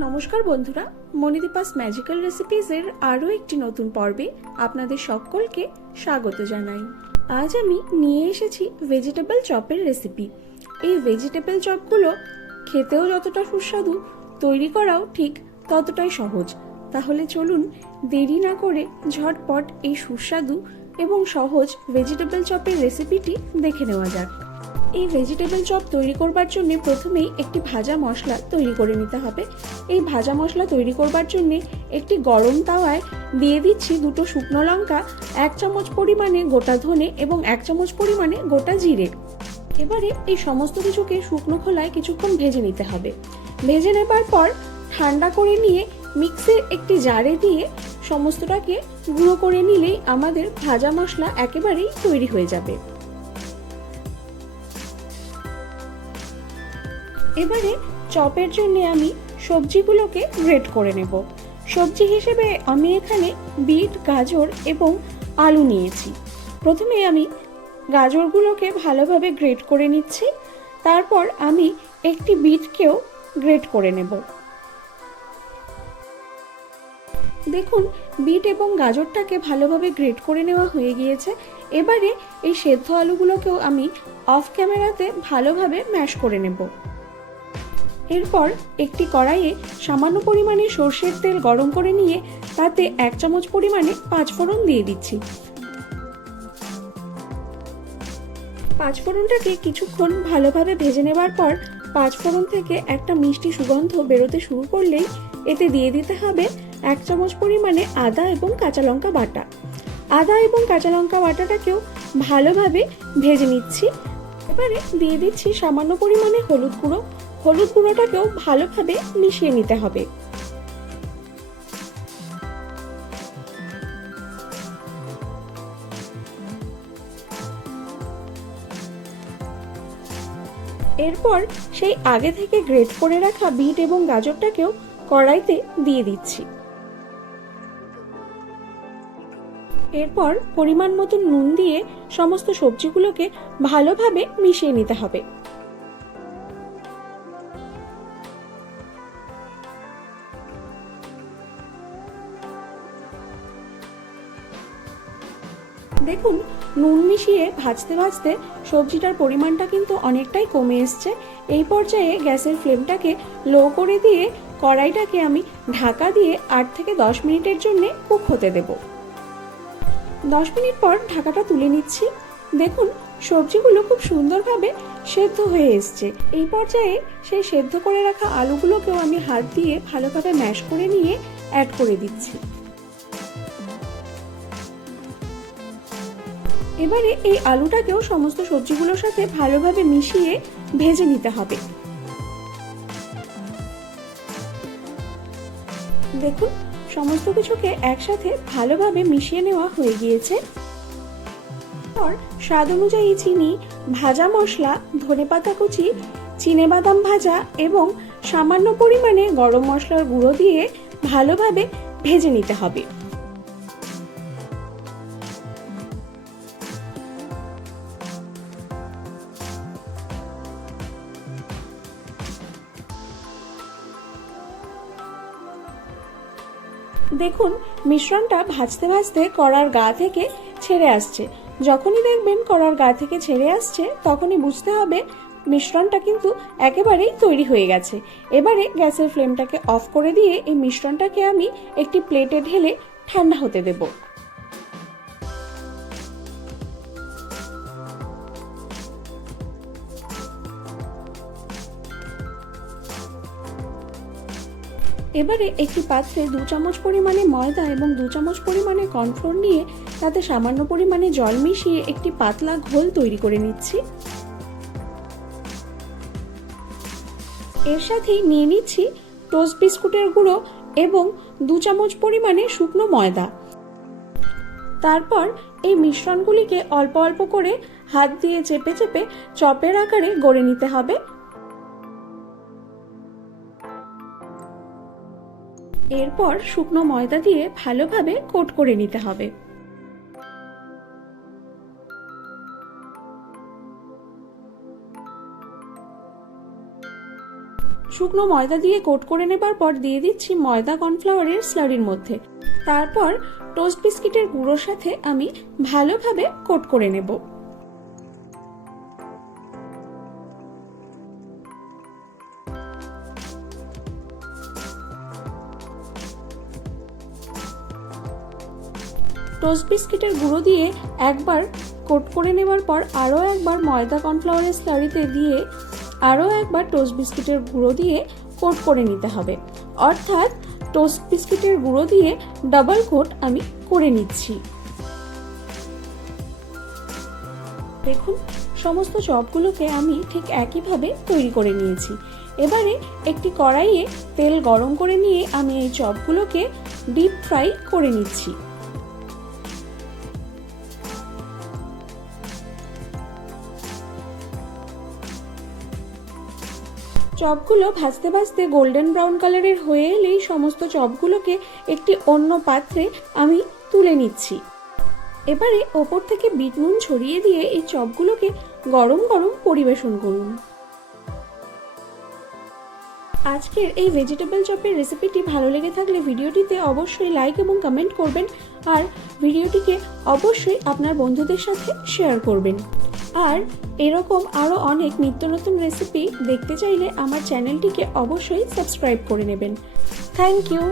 নমস্কার বন্ধুরা, মনিদীপাস ম্যাজিক্যাল রেসিপিজের আরও একটি নতুন পর্বে আপনাদের সকলকে স্বাগত জানাই। আজ আমি নিয়ে এসেছি ভেজিটেবল চপের রেসিপি। এই ভেজিটেবল চপগুলো খেতেও যতটা সুস্বাদু, তৈরি করাও ঠিক ততটাই সহজ। তাহলে চলুন দেরি না করে ঝটপট এই সুস্বাদু এবং সহজ ভেজিটেবল চপের রেসিপিটি দেখে নেওয়া যাক। এই ভেজিটেবল চপ তৈরি করবার জন্য প্রথমেই একটি ভাজা মশলা তৈরি করে নিতে হবে। এই ভাজা মশলা তৈরি করবার জন্য একটি গরম তাওয়ায় দিয়ে দিচ্ছি দুটো শুকনো লঙ্কা, 1 চামচ পরিমাণে গোটা ধনে এবং 1 চামচ পরিমাণে গোটা জিরে। এবারে এই সমস্ত কিছুকে শুকনো খোলায় কিছুক্ষণ ভেজে নিতে হবে। ভেজে নেবার পর ঠান্ডা করে নিয়ে মিক্সির একটি জারে দিয়ে সমস্তটাকে গুঁড়ো করে নিলেই আমাদের ভাজা মশলা একেবারেই তৈরি হয়ে যাবে। এবারে চপের জন্য আমি সবজিগুলোকে গ্রেট করে নেব। সবজি হিসেবে আমি এখানে বিট, গাজর এবং আলু নিয়েছি। প্রথমে আমি গাজরগুলোকে ভালোভাবে গ্রেট করে নিচ্ছি, তারপর আমি একটি বিটকেও গ্রেট করে নেব। দেখুন, বিট এবং গাজরটাকে ভালোভাবে গ্রেট করে নেওয়া হয়ে গিয়েছে। এবারে এই সেদ্ধ আলুগুলোকেও আমি অফ ক্যামেরাতে ভালোভাবে ম্যাশ করে নেব। এরপর একটি কড়াইয়ে সামান্য পরিমাণে সর্ষের তেল গরম করে নিয়ে তাতে 1 চামচ পরিমাণে পাঁচফোড়ন দিয়ে দিচ্ছি। পাঁচফোড়নটাকে কিছুক্ষণ ভালোভাবে ভেজে নেবার পর পাঁচফোড়ন থেকে একটা মিষ্টি সুগন্ধ বেরোতে শুরু করলেই এতে দিয়ে দিতে হবে 1 চামচ পরিমাণে আদা এবং কাঁচা লঙ্কা বাটা। আদা এবং কাঁচা লঙ্কা বাটাটাকেও ভালোভাবে ভেজে নিচ্ছি। এবারে দিয়ে দিচ্ছি সামান্য পরিমাণে হলুদ গুঁড়ো। হলুদ গুঁড়োটাকেও ভালোভাবে মিশিয়ে নিতে হবে। এরপর সেই আগে থেকে গ্রেট করে রাখা বিট এবং গাজরটাকেও কড়াইতে দিয়ে দিচ্ছি। এরপর পরিমাণ মতো নুন দিয়ে সমস্ত সবজিগুলোকে ভালোভাবে মিশিয়ে নিতে হবে। দেখুন, নুন মিশিয়ে ভাজতে ভাজতে সবজিটার পরিমাণটা কিন্তু অনেকটাই কমে এসছে। এই পর্যায়ে গ্যাসের ফ্লেমটাকে লো করে দিয়ে কড়াইটাকে আমি ঢাকা দিয়ে 8 থেকে 10 মিনিটের জন্য কুক হতে দেব। 10 মিনিট পর ঢাকাটা তুলে নিচ্ছি। দেখুন, সবজিগুলো খুব সুন্দরভাবে সেদ্ধ হয়ে এসছে। এই পর্যায়ে সেই সেদ্ধ করে রাখা আলুগুলোকেও আমি হাত দিয়ে ভালোভাবে ম্যাশ করে নিয়ে অ্যাড করে দিচ্ছি। এবারে এই আলুটাকেও সমস্ত সবজিগুলোর সাথে ভালোভাবে মিশিয়ে ভেজে নিতে হবে। দেখুন, সমস্ত কিছুকে একসাথে ভালোভাবে মিশিয়ে নেওয়া হয়ে গিয়েছে। এরপর স্বাদ অনুযায়ী চিনি, ভাজা মশলা, ধনেপাতা কুচি, চিনেবাদাম ভাজা এবং সামান্য পরিমাণে গরম মশলার গুঁড়ো দিয়ে ভালোভাবে ভেজে নিতে হবে। দেখুন, মিশ্রণটা ভাজতে ভাজতে কড়ার গা থেকে ছেড়ে আসছে। যখনই দেখবেন কড়ার গা থেকে ছেড়ে আসছে, তখনই বুঝতে হবে মিশ্রণটা কিন্তু একেবারেই তৈরি হয়ে গেছে। এবারে গ্যাসের ফ্লেমটাকে অফ করে দিয়ে এই মিশ্রণটাকে আমি একটি প্লেটে ঢেলে ঠান্ডা হতে দেব। এবারে একটি পাত্রে 2 চামচ পরিমাণে ময়দা এবং 2 চামচ পরিমাণে কর্নফ্লোর নিয়ে তাতে সামান্য পরিমাণে জল মিশিয়ে একটি পাতলা ঘোল তৈরি করে নিচ্ছি। এর সাথেই নিয়ে নিচ্ছি টোস্ট বিস্কুটের গুঁড়ো এবং 2 চামচ পরিমাণে শুকনো ময়দা। তারপর এই মিশ্রণগুলিকে অল্প অল্প করে হাত দিয়ে চেপে চেপে চপের আকারে গড়ে নিতে হবে। এরপর শুকনো ময়দা দিয়ে ভালোভাবে কোট করে নিতে হবে। শুকনো ময়দা দিয়ে কোট করে নেবার পর দিয়ে দিচ্ছি ময়দা কর্নফ্লাওয়ারের স্লারির মধ্যে। তারপর টোস্ট বিস্কিটের গুঁড়োর সাথে আমি ভালোভাবে কোট করে নেব। টোস্ট বিস্কিটের গুঁড়ো দিয়ে একবার কোট করে নেবার পর আরও একবার ময়দা কর্নফ্লাওয়ারের স্লারিতে দিয়ে আরও একবার টোস্ট বিস্কিটের গুঁড়ো দিয়ে কোট করে নিতে হবে। অর্থাৎ টোস্ট বিস্কিটের গুঁড়ো দিয়ে ডাবল কোট আমি করে নিচ্ছি। দেখুন, সমস্ত চপগুলোকে আমি ঠিক একইভাবে তৈরি করে নিয়েছি। এবারে একটি কড়াইয়ে তেল গরম করে নিয়ে আমি এই চপগুলোকে ডিপ ফ্রাই করে নিচ্ছি। চপগুলো ভাজতে ভাজতে গোল্ডেন ব্রাউন কালারের হয়ে এলেই সমস্ত চপগুলোকে একটি অন্য পাত্রে আমি তুলে নিচ্ছি। এবারে ওপর থেকে বিট নুন ছড়িয়ে দিয়ে এই চপগুলোকে গরম গরম পরিবেশন করুন। আজকের এই ভেজিটেবল চপের রেসিপিটি ভালো লেগে থাকলে ভিডিওটিতে অবশ্যই লাইক এবং কমেন্ট করবেন, আর ভিডিওটিকে অবশ্যই আপনার বন্ধুদের সাথে শেয়ার করবেন। আর এরকম আরও অনেক নিত্য নতুন রেসিপি দেখতে চাইলে আমার চ্যানেলটিকে অবশ্যই সাবস্ক্রাইব করে নেবেন। Thank you.